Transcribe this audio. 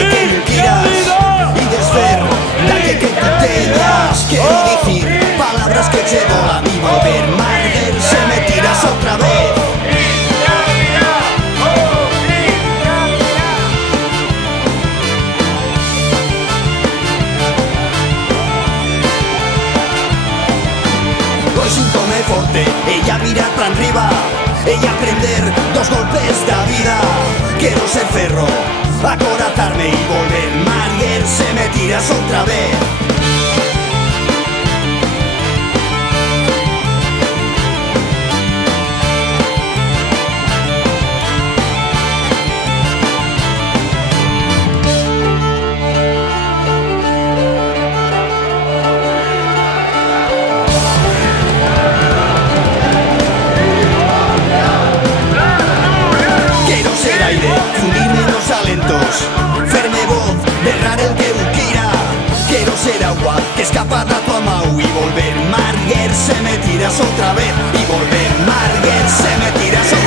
dalle que no quieras y desfer dalle que tú teñas. Quiero decir palabras que che volan y volver Marguer se me tiras otra vez. Hoy síntome forte, ella mira tan riba, ella aprender dos golpes da vida. Quiero ser ferro, acorazarme y volver Marguer se me tiras otra vez. Fundirme los alentos, ferme voz, berrar el que quiera. Quiero ser agua que escapa da tu amau y volver Marguer se me tiras otra vez y volver Marguer se me tiras otra vez.